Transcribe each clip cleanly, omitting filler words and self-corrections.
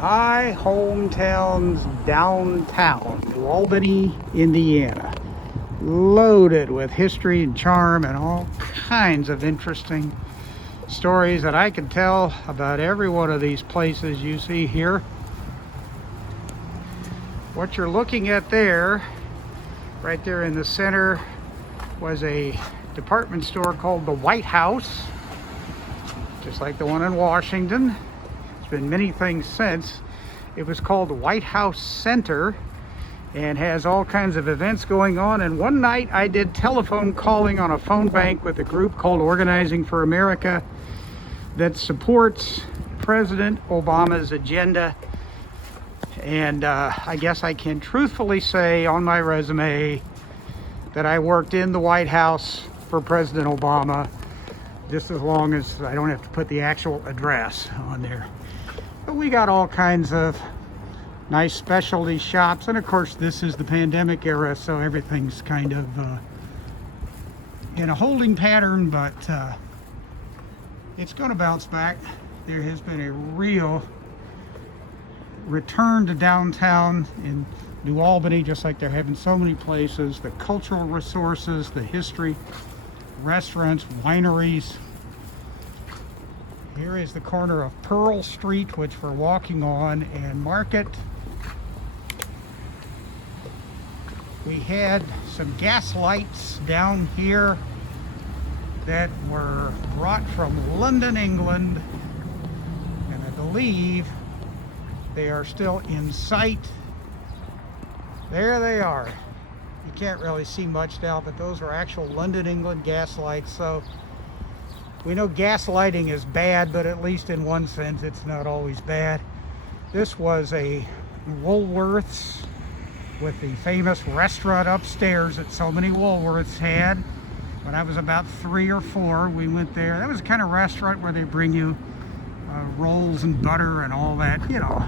My hometown's downtown, New Albany, Indiana. Loaded with history and charm and all kinds of interesting stories that I can tell about every one of these places you see here. What you're looking at there, right there in the center, was a department store called the White House, just like the one in Washington. It's been many things since. It was called the White House Center and has all kinds of events going on. And one night I did telephone calling on a phone bank with a group called Organizing for America that supports President Obama's agenda. And I guess I can truthfully say on my resume that I worked in the White House for President Obama, just as long as I don't have to put the actual address on there. But we got all kinds of nice specialty shops, and of course this is the pandemic era, so everything's kind of in a holding pattern, but it's going to bounce back. There has been a real return to downtown in New Albany, just like they're having so many places. The cultural resources, the history, restaurants, wineries. Here is the corner of Pearl Street, which we're walking on, and Market. We had some gas lights down here that were brought from London, England, and I believe they are still in sight. There they are. You can't really see much now, but those are actual London, England gas lights. So we know gas lighting is bad, but at least in one sense it's not always bad. This was a Woolworths with the famous restaurant upstairs that so many Woolworths had. When I was about 3 or 4, we went there. That was the kind of restaurant where they bring you rolls and butter and all that, you know,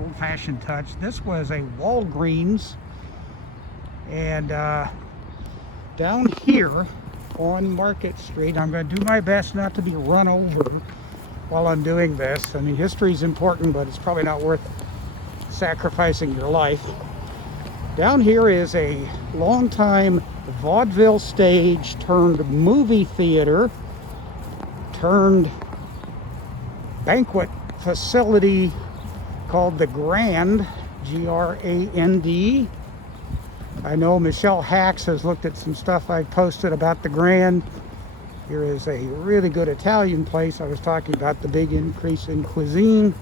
old-fashioned touch. This was a Walgreens, and down here on Market Street, I'm going to do my best not to be run over while I'm doing this. I mean, history is important, but it's probably not worth sacrificing your life. Down here is a long-time vaudeville stage turned movie theater turned banquet facility called the Grand, G-R-A-N-D. I know Michelle Hacks has looked at some stuff I posted about the Grand. Here is a really good Italian place. I was talking about the big increase in cuisine.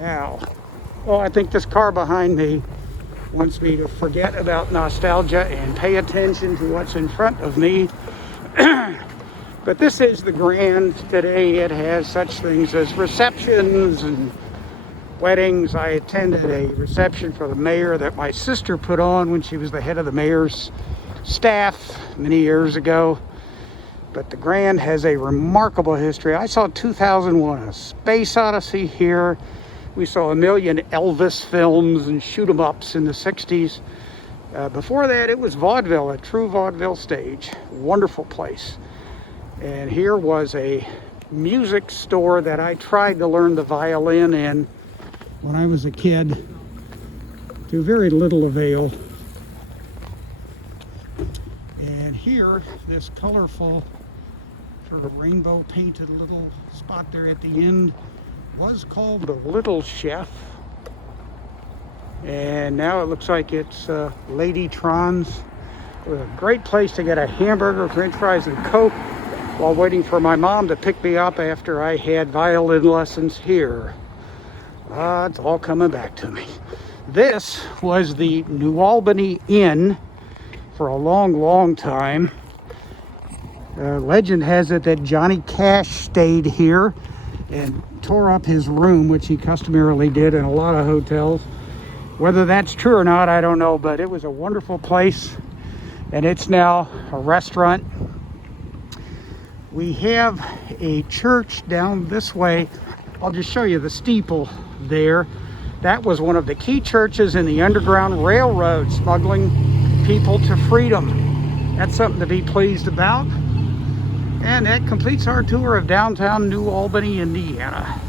Now, well, I think this car behind me wants me to forget about nostalgia and pay attention to what's in front of me. But this is the Grand today. It has such things as receptions and weddings. I attended a reception for the mayor that my sister put on when she was the head of the mayor's staff many years ago. But the Grand has a remarkable history. I saw 2001: A Space Odyssey here. We saw a million Elvis films and shoot-em-ups in the 60s. Before that, it was vaudeville, a true vaudeville stage. Wonderful place. And here was a music store that I tried to learn the violin in when I was a kid, to very little avail. And here, this colorful sort of rainbow painted little spot there at the end was called the Little Chef. And now it looks like it's Lady Tron's. It was a great place to get a hamburger, french fries, and Coke while waiting for my mom to pick me up after I had violin lessons here. It's all coming back to me. This was the New Albany Inn for a long, long time. Legend has it that Johnny Cash stayed here and tore up his room, which he customarily did in a lot of hotels. Whether that's true or not, I don't know, but it was a wonderful place, and it's now a restaurant. We have a church down this way. I'll just show you the steeple there. That was one of the key churches in the Underground Railroad, smuggling people to freedom. That's something to be pleased about. And that completes our tour of downtown New Albany, Indiana.